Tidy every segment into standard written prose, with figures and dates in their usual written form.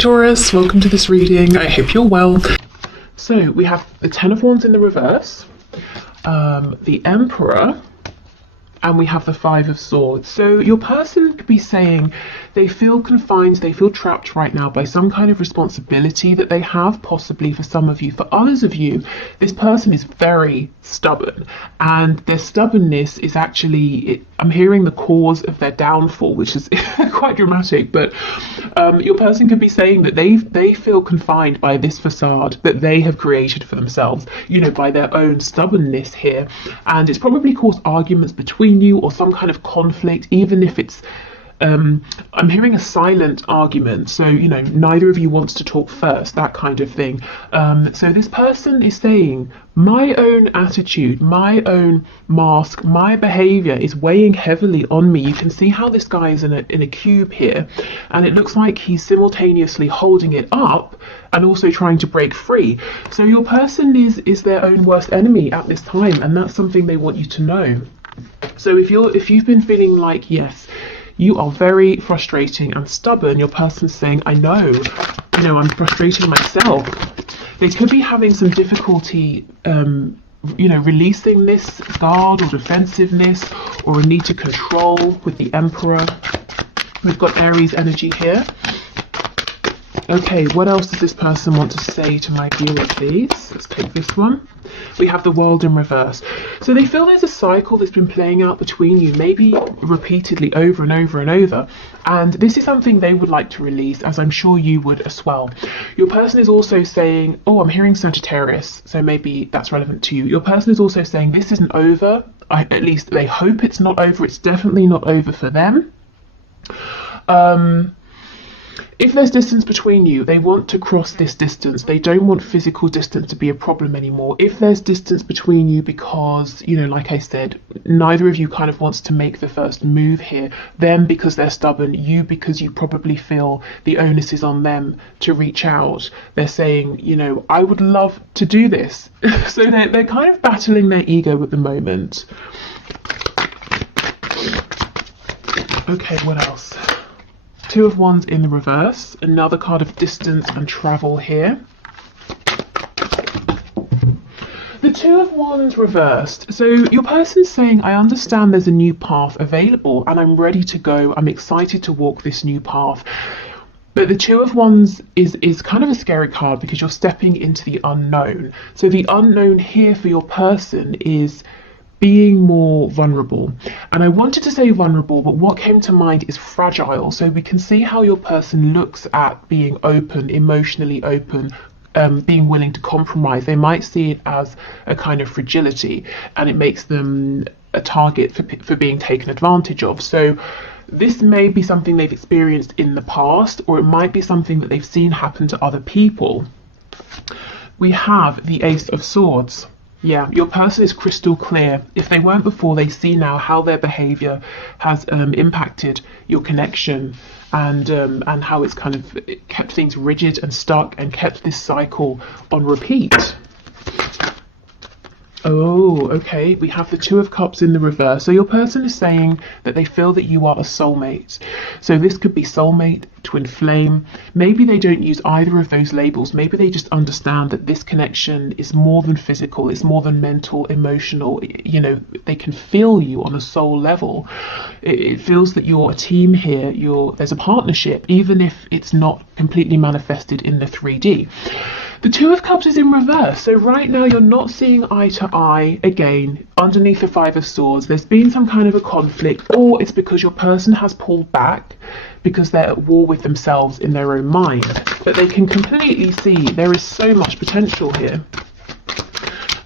Taurus, welcome to this reading. I hope you're well. So we have the Ten of Wands in the reverse, the Emperor, and we have the Five of Swords. So your person could be saying they feel confined, they feel trapped right now by some kind of responsibility that they have, possibly for some of you. For others of you, this person is very stubborn, and their stubbornness is actually, I'm hearing the cause of their downfall, which is quite dramatic, but your person could be saying that they feel confined by this facade that they have created for themselves, you know, by their own stubbornness here, and it's probably caused arguments between you or some kind of conflict, even if it's I'm hearing a silent argument, so you know, neither of you wants to talk first, that kind of thing. So this person is saying, my own attitude, my own mask, my behavior is weighing heavily on me. You can see how this guy is in a cube here, and it looks like he's simultaneously holding it up and also trying to break free. So your person is their own worst enemy at this time, and that's something they want you to know. So if you've been feeling like, yes, you are very frustrating and stubborn, your person's saying, I know, you know, I'm frustrating myself. They could be having some difficulty, you know, releasing this guard or defensiveness or a need to control with the Emperor. We've got Aries energy here. Okay, what else does this person want to say to my viewer, please? Let's take this one. We have the World in reverse. So they feel there's a cycle that's been playing out between you, maybe repeatedly over and over and over. And this is something they would like to release, as I'm sure you would as well. Your person is also saying, oh, I'm hearing Sagittarius, so maybe that's relevant to you. Your person is also saying this isn't over. At least they hope it's not over. It's definitely not over for them. If there's distance between you, they want to cross this distance. They don't want physical distance to be a problem anymore. If there's distance between you because, you know, like I said, neither of you kind of wants to make the first move here, them because they're stubborn, you because you probably feel the onus is on them to reach out. They're saying, you know, I would love to do this. So they're kind of battling their ego at the moment. Okay, what else? Two of Wands in the reverse, another card of distance and travel here. The Two of Wands reversed. So your person's saying, I understand there's a new path available and I'm ready to go. I'm excited to walk this new path. But the Two of Wands is kind of a scary card because you're stepping into the unknown. So the unknown here for your person is being more vulnerable. And I wanted to say vulnerable, but what came to mind is fragile. So we can see how your person looks at being open, emotionally open, being willing to compromise. They might see it as a kind of fragility, and it makes them a target for being taken advantage of. So this may be something they've experienced in the past, or it might be something that they've seen happen to other people. We have the Ace of Swords. Yeah, your person is crystal clear. If they weren't before, they see now how their behavior has impacted your connection, and how it's kind of kept things rigid and stuck and kept this cycle on repeat. Oh, okay, we have the Two of Cups in the reverse. So your person is saying that they feel that you are a soulmate. So this could be soulmate, twin flame. Maybe they don't use either of those labels. Maybe they just understand that this connection is more than physical. It's more than mental, emotional. You know, they can feel you on a soul level. It feels that you're a team here. There's a partnership, even if it's not completely manifested in the 3D. The Two of Cups is in reverse, so right now you're not seeing eye to eye again underneath the Five of Swords. There's been some kind of a conflict, or it's because your person has pulled back because they're at war with themselves in their own mind. But they can completely see there is so much potential here.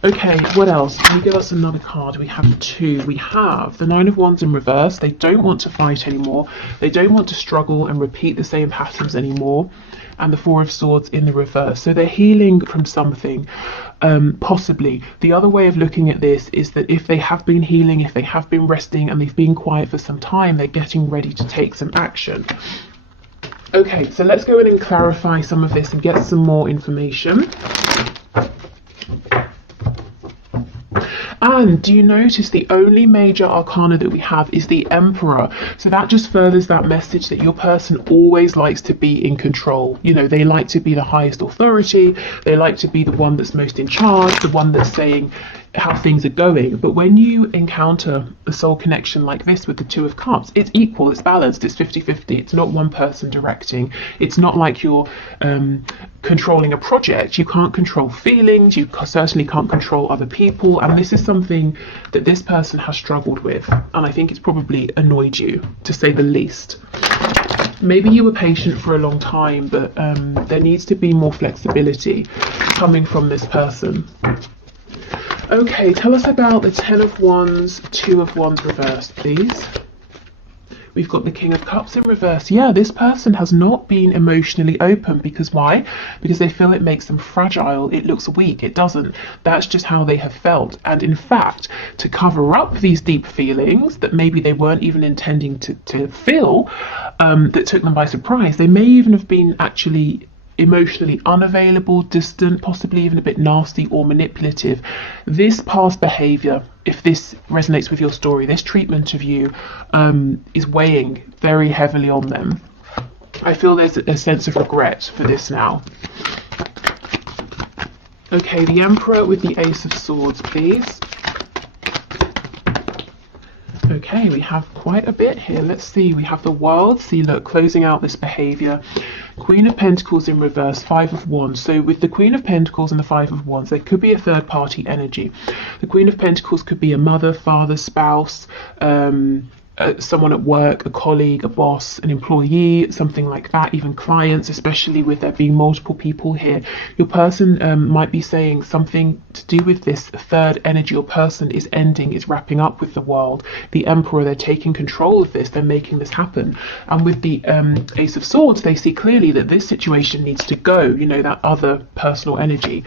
Okay, what else? Can you give us another card? We have two. We have the Nine of Wands in reverse. They don't want to fight anymore. They don't want to struggle and repeat the same patterns anymore. And the Four of Swords in the reverse. So they're healing from something, possibly. The other way of looking at this is that if they have been healing, if they have been resting and they've been quiet for some time, they're getting ready to take some action. Okay, so let's go in and clarify some of this and get some more information. And do you notice the only major arcana that we have is the Emperor? So that just furthers that message that your person always likes to be in control. You know, they like to be the highest authority. They like to be the one that's most in charge, the one that's saying how things are going. But when you encounter a soul connection like this with the Two of Cups, it's equal, it's balanced, it's 50-50. It's not one person directing. It's not like you're controlling a project. You can't control feelings. You certainly can't control other people. And this is something that this person has struggled with. And I think it's probably annoyed you, to say the least. Maybe you were patient for a long time, but there needs to be more flexibility coming from this person. Okay, tell us about the Ten of Wands, Two of Wands reversed, please. We've got the King of Cups in reverse. Yeah, this person has not been emotionally open. Because why? Because they feel it makes them fragile. It looks weak. It doesn't. That's just how they have felt. And in fact, to cover up these deep feelings that maybe they weren't even intending to feel, that took them by surprise, they may even have been actually emotionally unavailable, distant, possibly even a bit nasty or manipulative. This past behavior, if this resonates with your story, this treatment of you is weighing very heavily on them. I feel there's a sense of regret for this now. Okay, the Emperor with the Ace of Swords, please. Okay, we have quite a bit here. Let's see. We have the World. See, look, closing out this behavior. Queen of Pentacles in reverse, Five of Wands. So with the Queen of Pentacles and the Five of Wands, there could be a third party energy. The Queen of Pentacles could be a mother, father, spouse, someone at work, a colleague, a boss, an employee, something like that, even clients, especially with there being multiple people here. Your person might be saying something to do with this third energy or person is ending, is wrapping up with the World. The Emperor, they're taking control of this, they're making this happen. And with the Ace of Swords, they see clearly that this situation needs to go, you know, that other personal energy.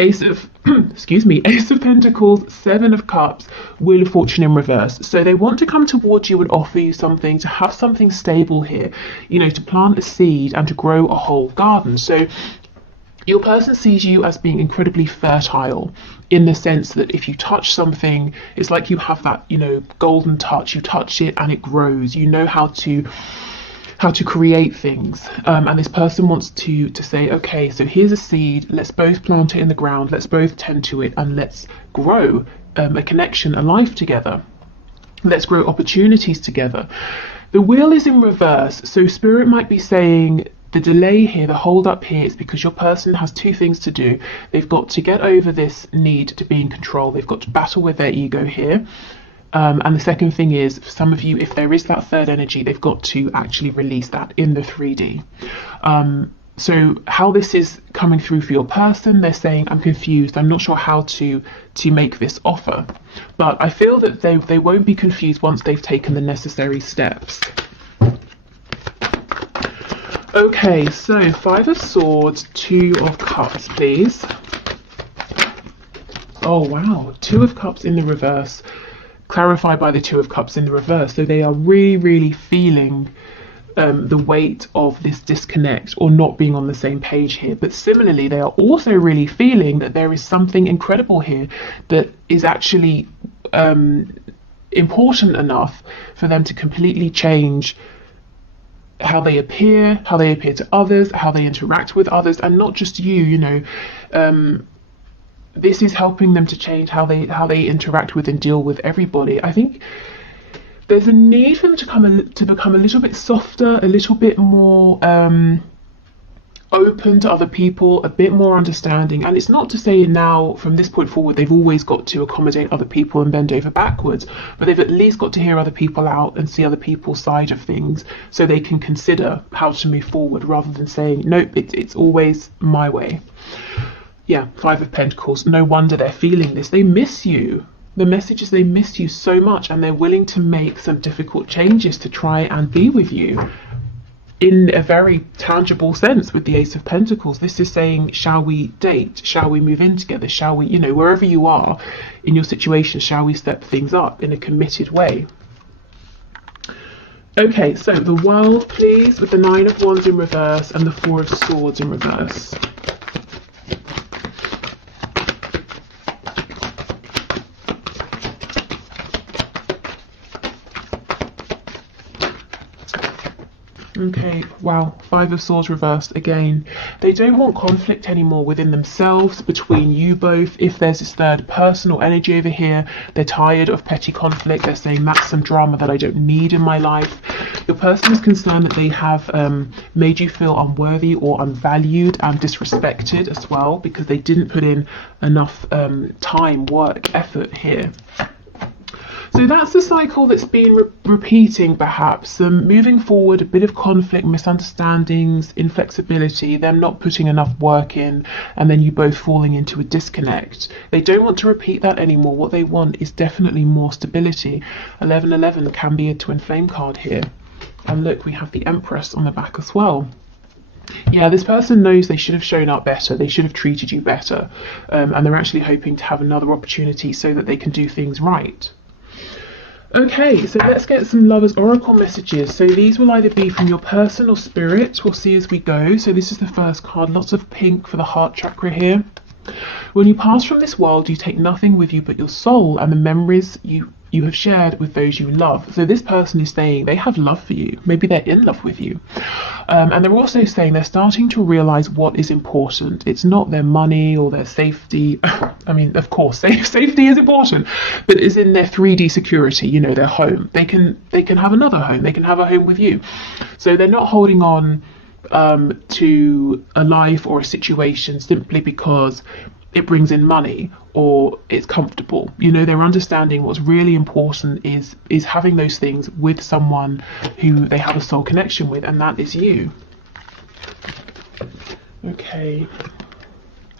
Ace of Ace of Pentacles, Seven of Cups, Wheel of Fortune in reverse. So they want to come towards you and offer you something, to have something stable here, you know, to plant a seed and to grow a whole garden. So your person sees you as being incredibly fertile, in the sense that if you touch something, it's like you have that, you know, golden touch. You touch it and it grows. You know how to create things, and this person wants to say, okay, so here's a seed, let's both plant it in the ground, let's both tend to it, and let's grow a connection, a life together. Let's grow opportunities together. The Wheel is in reverse, so Spirit might be saying the delay here, the hold up here, is because your person has two things to do. They've got to get over this need to be in control. They've got to battle with their ego here. And the second thing is, for some of you, if there is that third energy, they've got to actually release that in the 3D. So how this is coming through for your person, they're saying, I'm confused, I'm not sure how to make this offer. But I feel that they won't be confused once they've taken the necessary steps. Okay, so Five of Swords, Two of Cups, please. Oh wow, Two of Cups in the reverse. Clarified by the Two of Cups in the reverse. So they are really feeling the weight of this disconnect or not being on the same page here. But similarly, they are also really feeling that there is something incredible here that is actually important enough for them to completely change how they appear to others, how they interact with others, and not just you, you know. This is helping them to change how they interact with and deal with everybody. I think there's a need for them to become a little bit softer, a little bit more open to other people, a bit more understanding. And it's not to say now, from this point forward, they've always got to accommodate other people and bend over backwards, but they've at least got to hear other people out and see other people's side of things, so they can consider how to move forward, rather than saying, nope, it's always my way. Yeah, Five of Pentacles. No wonder they're feeling this. They miss you. The message is they miss you so much, and they're willing to make some difficult changes to try and be with you in a very tangible sense. With the Ace of Pentacles, this is saying, shall we date? Shall we move in together? Shall we, you know, wherever you are in your situation, shall we step things up in a committed way? Okay, so the World, please, with the Nine of Wands in reverse and the Four of Swords in reverse. Okay, wow, Five of Swords reversed again. They don't want conflict anymore within themselves, between you both. If there's this third person or energy over here, they're tired of petty conflict. They're saying that's some drama that I don't need in my life. Your person is concerned that they have made you feel unworthy or unvalued and disrespected as well, because they didn't put in enough time, work, effort here. So that's the cycle that's been repeating, perhaps. Moving forward, a bit of conflict, misunderstandings, inflexibility, them not putting enough work in, and then you both falling into a disconnect. They don't want to repeat that anymore. What they want is definitely more stability. 1111 can be a twin flame card here. And look, we have the Empress on the back as well. Yeah, this person knows they should have shown up better. They should have treated you better. And they're actually hoping to have another opportunity so that they can do things right. Okay, so let's get some Lovers Oracle messages. So these will either be from your person or spirit. We'll see as we go. So this is the first card. Lots of pink for the heart chakra here. When you pass from this world, you take nothing with you but your soul and the memories you have shared with those you love. So this person is saying they have love for you. Maybe they're in love with you. And they're also saying they're starting to realize what is important. It's not their money or their safety. I mean, of course, safety is important, but it's in their 3D security, you know, their home. They can have another home. They can have a home with you. So they're not holding on to a life or a situation simply because it brings in money or it's comfortable. You know, they're understanding what's really important is having those things with someone who they have a soul connection with, and that is you. Okay,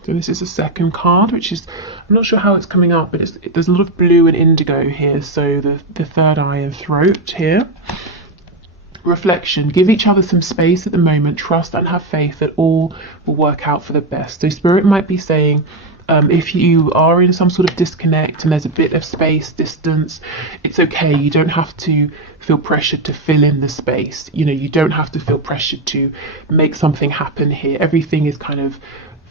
so this is the second card, which is, I'm not sure how it's coming up, but there's a lot of blue and indigo here. So the third eye and throat here. Reflection. Give each other some space at the moment. Trust and have faith that all will work out for the best. So Spirit might be saying, if you are in some sort of disconnect and there's a bit of space, distance, it's okay. You don't have to feel pressured to fill in the space. You know, you don't have to feel pressured to make something happen here. Everything is kind of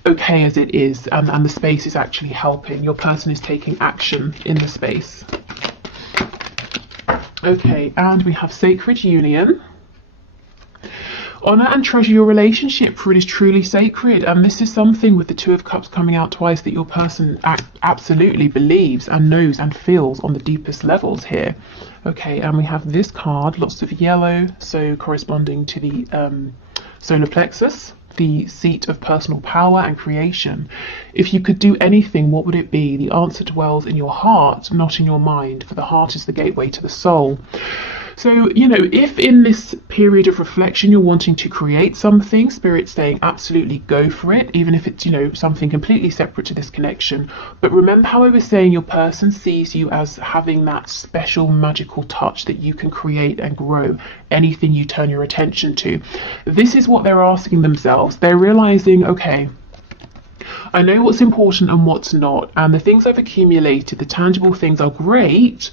okay as it is, and the space is actually helping. Your person is taking action in the space. Okay, and we have Sacred Union. Honor and treasure your relationship, for it is truly sacred. And this is something with the Two of Cups coming out twice that your person absolutely believes and knows and feels on the deepest levels here. Okay, and we have this card, lots of yellow, so corresponding to the solar plexus, the seat of personal power and creation. If you could do anything, what would it be? The answer dwells in your heart, not in your mind, for the heart is the gateway to the soul. So, you know, if in this period of reflection you're wanting to create something, Spirit's saying absolutely go for it, even if it's, you know, something completely separate to this connection. But remember how I was saying your person sees you as having that special magical touch that you can create and grow anything you turn your attention to. This is what they're asking themselves. They're realizing, okay, I know what's important and what's not, and the things I've accumulated, the tangible things are great,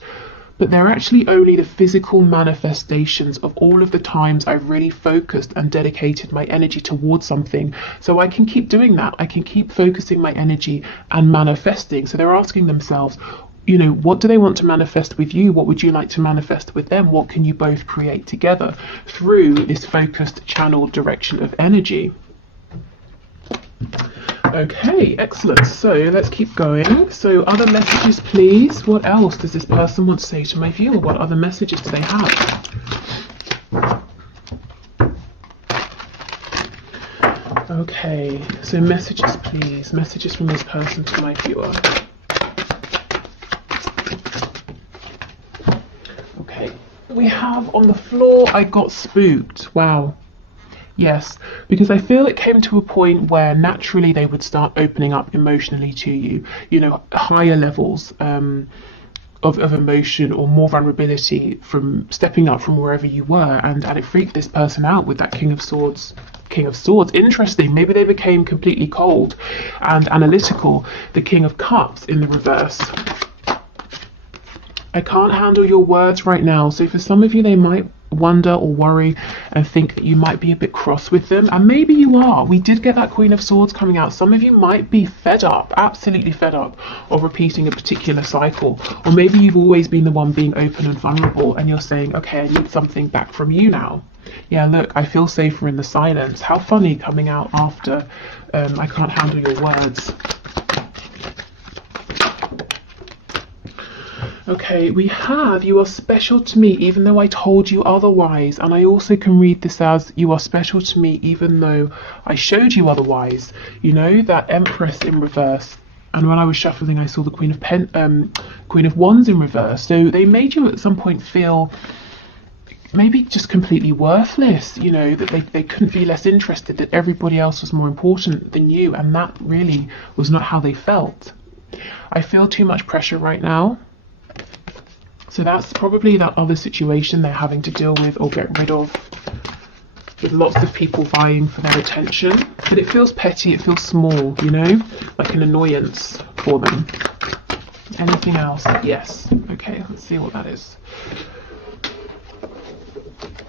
but they're actually only the physical manifestations of all of the times I've really focused and dedicated my energy towards something. So I can keep doing that. I can keep focusing my energy and manifesting. So they're asking themselves, you know, what do they want to manifest with you? What would you like to manifest with them? What can you both create together through this focused channeled direction of energy? Okay, excellent. So let's keep going. So other messages, please. What else does this person want to say to my viewer? What other messages do they have? Okay, so messages, please. Messages from this person to my viewer. Okay, we have on the floor, I got spooked. Wow. Yes, because I feel it came to a point where naturally they would start opening up emotionally to you, you know, higher levels of emotion or more vulnerability from stepping up from wherever you were, and it freaked this person out with that King of Swords. Interesting, maybe they became completely cold and analytical. The King of Cups in the reverse. I can't handle your words right now. So for some of you, they might wonder or worry and think that you might be a bit cross with them, and maybe you are. We did get that Queen of Swords coming out. Some of you might be fed up, absolutely fed up of repeating a particular cycle, or maybe you've always been the one being open and vulnerable and you're saying, okay, I need something back from you now. Yeah, look, I feel safer in the silence. How funny, coming out after I can't handle your words. Okay, we have, you are special to me even though I told you otherwise. And I also can read this as, you are special to me even though I showed you otherwise. You know, that Empress in reverse. And when I was shuffling, I saw the Queen of Wands in reverse. So they made you at some point feel maybe just completely worthless, you know, that they couldn't be less interested, that everybody else was more important than you. And that really was not how they felt. I feel too much pressure right now. So that's probably that other situation they're having to deal with or get rid of, with lots of people vying for their attention. But it feels petty, it feels small, you know, like an annoyance for them. Anything else? Yes. Okay, let's see what that is.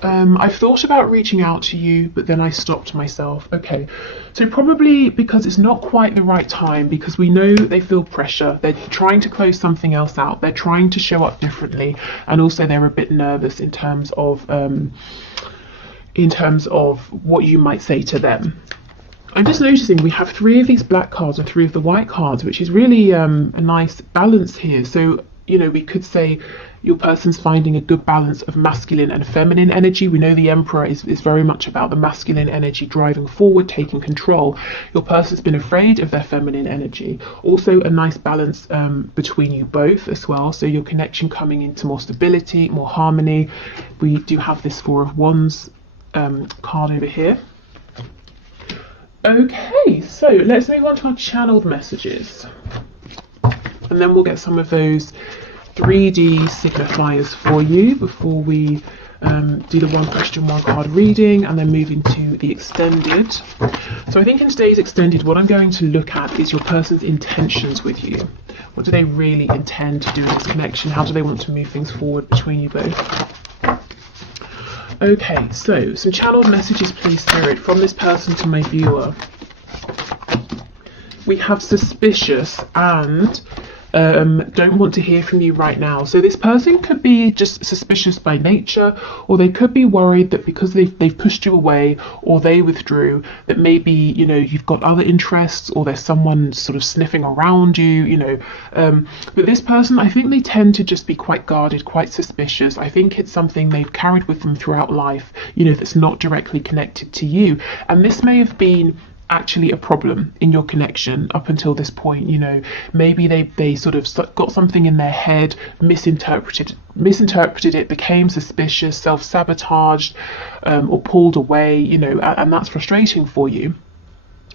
I've thought about reaching out to you, but then I stopped myself. Okay, so probably because it's not quite the right time, because we know they feel pressure. They're trying to close something else out. They're trying to show up differently, and also they're a bit nervous in terms of what you might say to them. I'm just noticing we have 3 of these black cards and 3 of the white cards, which is really a nice balance here. So, you know, we could say your person's finding a good balance of masculine and feminine energy. We know the Emperor is very much about the masculine energy driving forward, taking control. Your person's been afraid of their feminine energy. Also a nice balance between you both as well. So your connection coming into more stability, more harmony. We do have this 4 of Wands card over here. Okay, so let's move on to our channeled messages. And then we'll get some of those 3D signifiers for you before we do the 1 question 1 card reading, and then move into the extended. So I think in today's extended, what I'm going to look at is your person's intentions with you. What do they really intend to do in this connection? How do they want to move things forward between you both? Okay, so some channeled messages, please, Spirit, from this person to my viewer. We have suspicious and don't want to hear from you right now. So this person could be just suspicious by nature, or they could be worried that because they've pushed you away or they withdrew, that maybe, you know, you've got other interests or there's someone sort of sniffing around you, you know. But this person, I think they tend to just be quite guarded, quite suspicious. I think it's something they've carried with them throughout life, you know, that's not directly connected to you. And this may have been actually a problem in your connection up until this point. You know, maybe they sort of got something in their head, misinterpreted it, became suspicious, self-sabotaged, or pulled away, you know, and that's frustrating for you.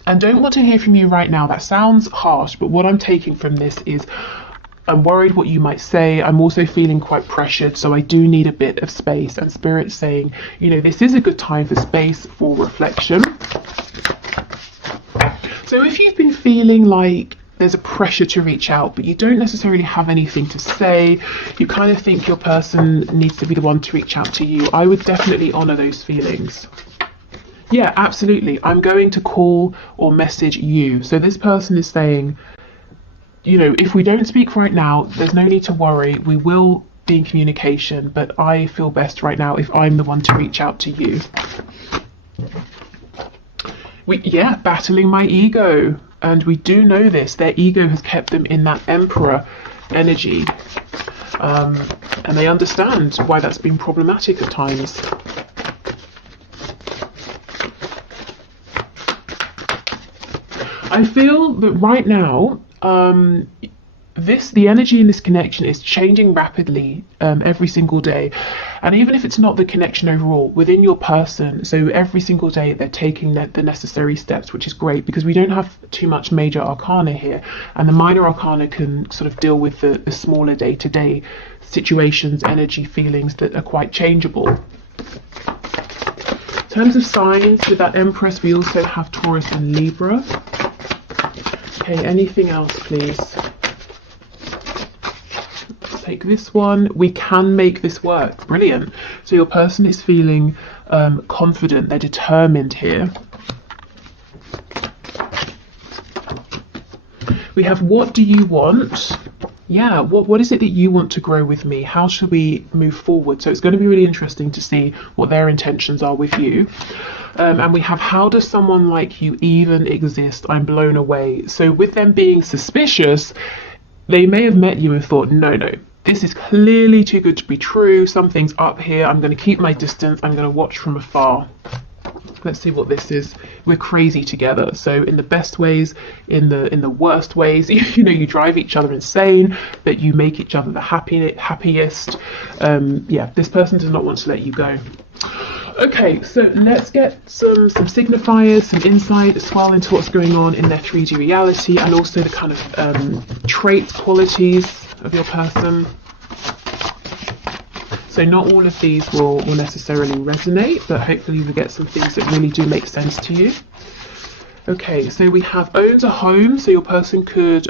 And don't want to hear from you right now. That sounds harsh, but what I'm taking from this is I'm worried what you might say. I'm also feeling quite pressured, so I do need a bit of space. And Spirit's saying, you know, this is a good time for space, for reflection. So if you've been feeling like there's a pressure to reach out, but you don't necessarily have anything to say, you kind of think your person needs to be the one to reach out to you, I would definitely honour those feelings. Yeah, absolutely. I'm going to call or message you. So this person is saying, you know, if we don't speak right now, there's no need to worry. We will be in communication, but I feel best right now if I'm the one to reach out to you. Yeah, battling my ego. And we do know this. Their ego has kept them in that Emperor energy. And they understand why that's been problematic at times. I feel that right now, the energy in this connection is changing rapidly every single day. And even if it's not the connection overall, within your person, so every single day they're taking the necessary steps, which is great because we don't have too much major arcana here. And the minor arcana can sort of deal with the smaller day-to-day situations, energy, feelings that are quite changeable. In terms of signs, with that Empress, we also have Taurus and Libra. Okay, anything else, please? Take this one. We can make this work. Brilliant. So your person is feeling confident, they're determined here. We have, what do you want? Yeah, what is it that you want to grow with me? How should we move forward? So it's going to be really interesting to see what their intentions are with you. And we have, how does someone like you even exist? I'm blown away. So with them being suspicious, they may have met you and thought, no, this is clearly too good to be true. Something's up here. I'm going to keep my distance. I'm going to watch from afar. Let's see what this is. We're crazy together. So in the best ways, in the worst ways, you know, you drive each other insane, but you make each other the happiest. Yeah, this person does not want to let you go. Okay, so let's get some signifiers, some insight as well into what's going on in their 3D reality, and also the kind of traits, qualities of your person. So not all of these will necessarily resonate, but hopefully we get some things that really do make sense to you. Okay, so we have owns a home. So your person could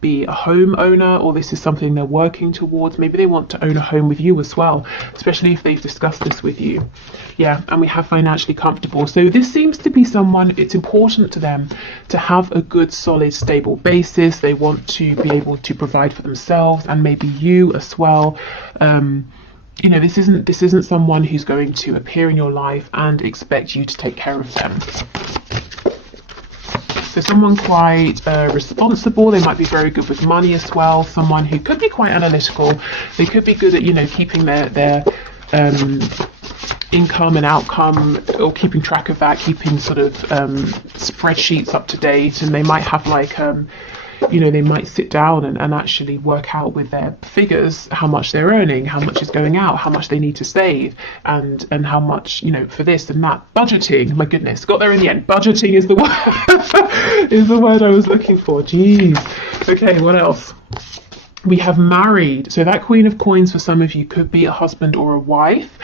be a homeowner, or this is something they're working towards. Maybe they want to own a home with you as well, especially if they've discussed this with you. Yeah, and we have financially comfortable. So this seems to be someone, it's important to them to have a good, solid, stable basis. They want to be able to provide for themselves and maybe you as well. You know, this isn't someone who's going to appear in your life and expect you to take care of them. So someone quite responsible. They might be very good with money as well. Someone who could be quite analytical. They could be good at, you know, keeping their income and outcome, or keeping track of that, keeping sort of spreadsheets up to date. And they might have like you know, they might sit down and actually work out with their figures how much they're earning, how much is going out, how much they need to save, and how much, you know, for this and that. Budgeting, my goodness, got there in the end. Budgeting is the word is the word I was looking for. Jeez. Okay, what else? We have married. So that Queen of Coins for some of you could be a husband or a wife.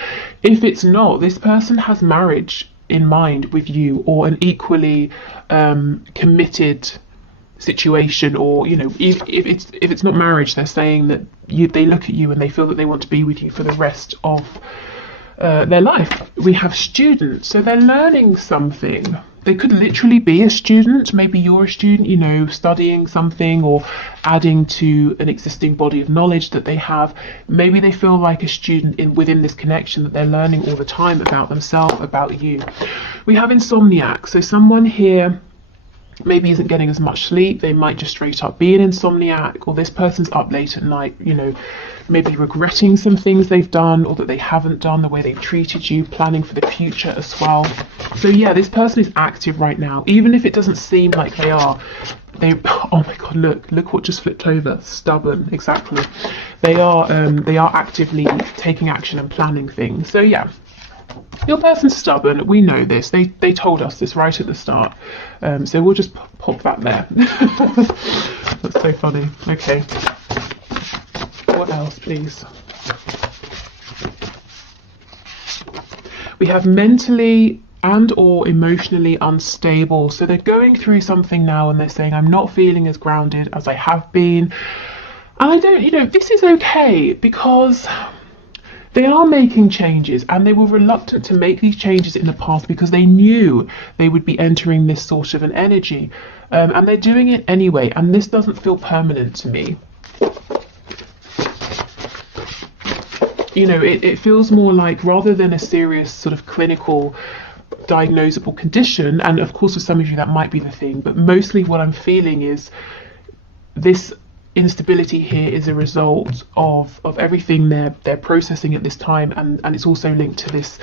If it's not, this person has marriage in mind with you, or an equally committed situation, or, you know, if it's not marriage, they're saying that they look at you and they feel that they want to be with you for the rest of their life. We have students, so they're learning something. They could literally be a student. Maybe you're a student, you know, studying something or adding to an existing body of knowledge that they have. Maybe they feel like a student within this connection, that they're learning all the time about themselves, about you. We have insomniac, so someone here maybe isn't getting as much sleep. They might just straight up be an insomniac, or this person's up late at night, you know, maybe regretting some things they've done or that they haven't done, the way they've treated you, planning for the future as well. So yeah, this person is active right now, even if it doesn't seem like they are. Oh my god, look what just flipped over. Stubborn, exactly. They are actively taking action and planning things. So yeah, your person's stubborn. We know this. They told us this right at the start. So we'll just pop that there. That's so funny. Okay. What else, please? We have mentally and or emotionally unstable. So they're going through something now and they're saying, I'm not feeling as grounded as I have been. And I don't, you know, this is okay, because they are making changes, and they were reluctant to make these changes in the past because they knew they would be entering this sort of an energy, and they're doing it anyway, and this doesn't feel permanent to me. You know, it feels more like, rather than a serious sort of clinical diagnosable condition, and of course for some of you that might be the thing, but mostly what I'm feeling is this instability here is a result of everything they're processing at this time, and it's also linked to this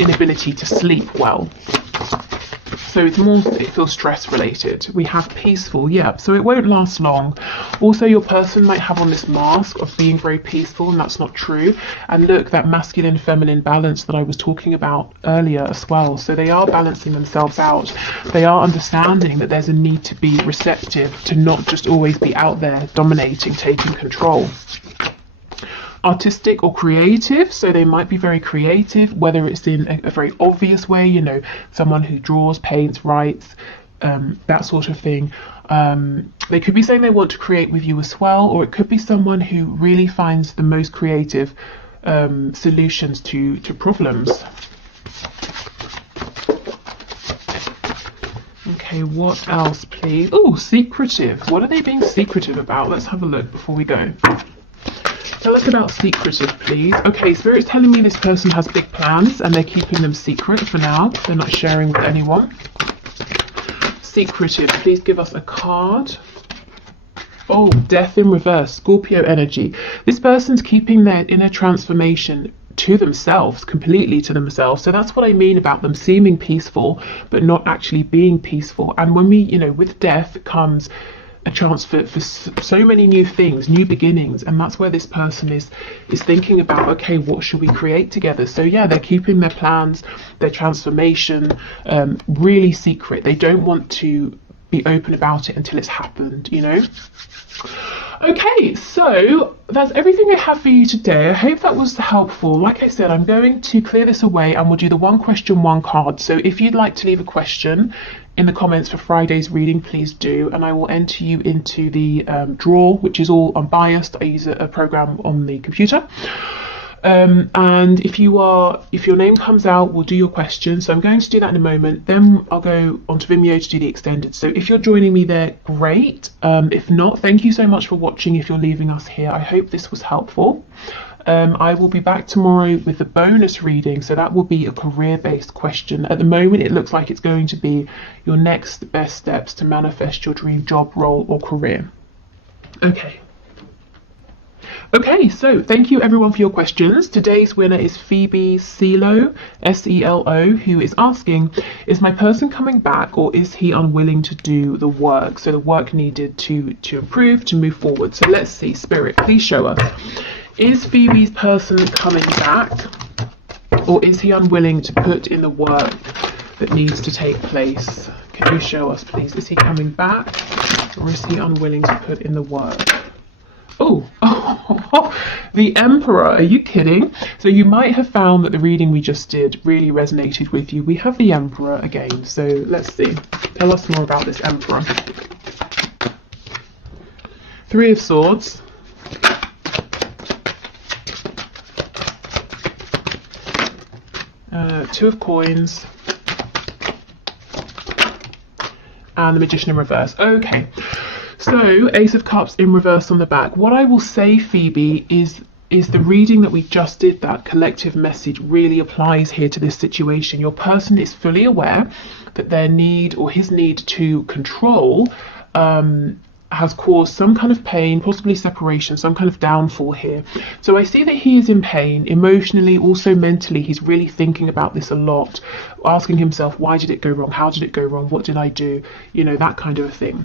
inability to sleep well. So it's more, it feels stress related. We have peaceful, yeah, so it won't last long. Also, your person might have on this mask of being very peaceful, and that's not true. And look, that masculine feminine balance that I was talking about earlier as well. So they are balancing themselves out. They are understanding that there's a need to be receptive, to not just always be out there dominating, taking control. Artistic or creative, so they might be very creative, whether it's in a very obvious way, you know, someone who draws, paints, writes, that sort of thing. They could be saying they want to create with you as well, or it could be someone who really finds the most creative solutions to problems. Okay, what else, please? Oh, secretive. What are they being secretive about? Let's have a look before we go. Tell us about secretive, please. Okay, Spirit's telling me this person has big plans and they're keeping them secret for now. They're not sharing with anyone. Secretive, please give us a card. Oh, death in reverse, Scorpio energy. This person's keeping their inner transformation to themselves, completely to themselves. So that's what I mean about them seeming peaceful, but not actually being peaceful. And when we, with death comes a chance for so many new things, new beginnings, and that's where this person is thinking about, okay, what should we create together? So yeah, they're keeping their plans, their transformation really secret. They don't want to be open about it until it's happened, Okay, so that's everything I have for you today. I hope that was helpful. Like I said, I'm going to clear this away and we'll do the one question, one card. So if you'd like to leave a question in the comments for Friday's reading, please do, and I will enter you into the draw, which is all unbiased. I use a program on the computer. And if your name comes out, we'll do your question. So I'm going to do that in a moment. Then I'll go onto Vimeo to do the extended. So if you're joining me there, great. If not, thank you so much for watching. If you're leaving us here, I hope this was helpful. I will be back tomorrow with the bonus reading. So that will be a career-based question. At the moment, it looks like it's going to be your next best steps to manifest your dream job, role, or career. Okay, so thank you everyone for your questions. Today's winner is Phoebe Selo, S-E-L-O, who is asking, is my person coming back or is he unwilling to do the work? So the work needed to improve, to move forward. So let's see, Spirit, please show us. Is Phoebe's person coming back or is he unwilling to put in the work that needs to take place? Can you show us, please? Is he coming back or is he unwilling to put in the work? Oh, the Emperor, are you kidding? So you might have found that the reading we just did really resonated with you. We have the Emperor again, so let's see. Tell us more about this Emperor. Three of Swords. Two of Coins. And the Magician in reverse. Okay. So, Ace of Cups in reverse on the back. What I will say, Phoebe, is the reading that we just did, that collective message really applies here to this situation. Your person is fully aware that their need or his need to control has caused some kind of pain, possibly separation, some kind of downfall here. So I see that he is in pain emotionally, also mentally. He's really thinking about this a lot, asking himself, why did it go wrong? How did it go wrong? What did I do? That kind of a thing.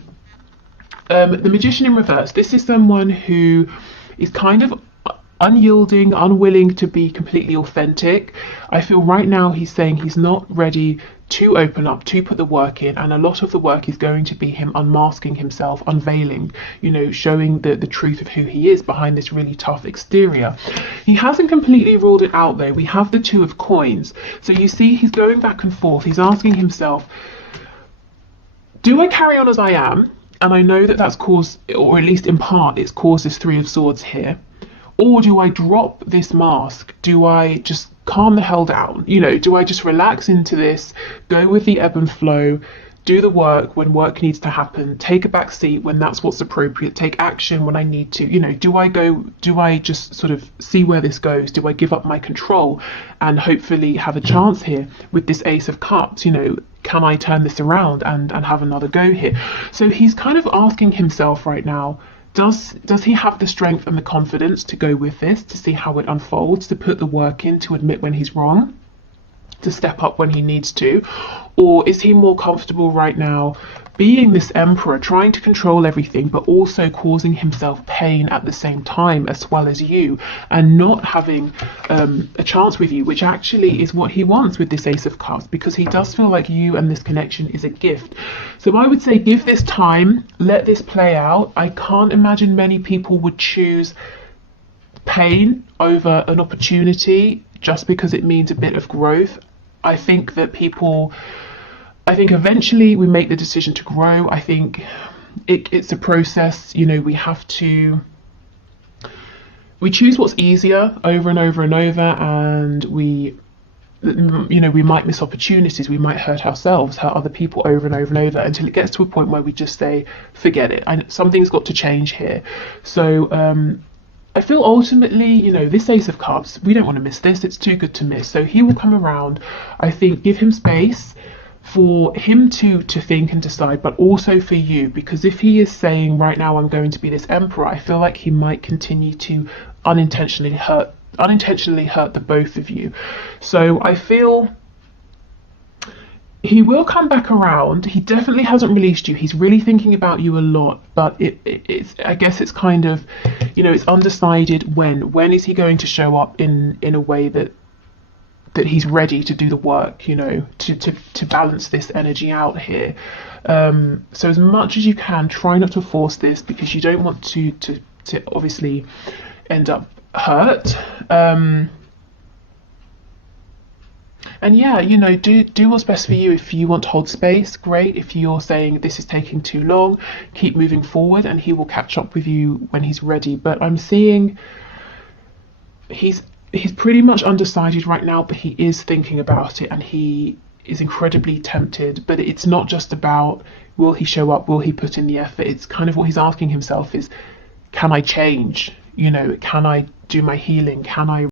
The Magician in reverse. This is someone who is kind of unyielding, unwilling to be completely authentic. I feel right now he's saying he's not ready to open up, to put the work in, and a lot of the work is going to be him unmasking himself, unveiling, showing the truth of who he is behind this really tough exterior. He hasn't completely ruled it out though. We have the Two of Coins. So you see he's going back and forth. He's asking himself, do I carry on as I am? And I know that that's caused, or at least in part, it's caused this Three of Swords here. Or do I drop this mask? Do I just calm the hell down? Do I just relax into this, go with the ebb and flow, do the work when work needs to happen, take a back seat when that's what's appropriate, take action when I need to? Do I just sort of see where this goes? Do I give up my control and hopefully have a chance here with this Ace of Cups? Can I turn this around and have another go here? So he's kind of asking himself right now, does he have the strength and the confidence to go with this, to see how it unfolds, to put the work in, to admit when he's wrong, to step up when he needs to? Or is he more comfortable right now being this Emperor, trying to control everything, but also causing himself pain at the same time, as well as you, and not having a chance with you, which actually is what he wants with this Ace of Cups, because he does feel like you and this connection is a gift. So I would say give this time, let this play out. I can't imagine many people would choose pain over an opportunity just because it means a bit of growth. I think eventually we make the decision to grow. I think it's a process. We have to we choose what's easier over and over and over, and we might miss opportunities, we might hurt ourselves, hurt other people over and over and over, until it gets to a point where we just say, forget it, something's got to change here. So I feel ultimately, this Ace of Cups, we don't want to miss this, it's too good to miss. So he will come around. I think give him space for him to think and decide, but also for you, because if he is saying right now I'm going to be this emperor, I feel like he might continue to unintentionally hurt the both of you. So I feel he will come back around. He definitely hasn't released you. He's really thinking about you a lot, but it's I guess it's kind of, it's undecided when is he going to show up in a way that he's ready to do the work, to balance this energy out here. So as much as you can, try not to force this, because you don't want to obviously end up hurt. And yeah, do what's best for you. If you want to hold space, great. If you're saying this is taking too long, keep moving forward, and he will catch up with you when he's ready. But I'm seeing he's pretty much undecided right now, but he is thinking about it, and he is incredibly tempted. But it's not just about, will he show up, will he put in the effort? It's kind of what he's asking himself is, can I change? Can I do my healing? Can I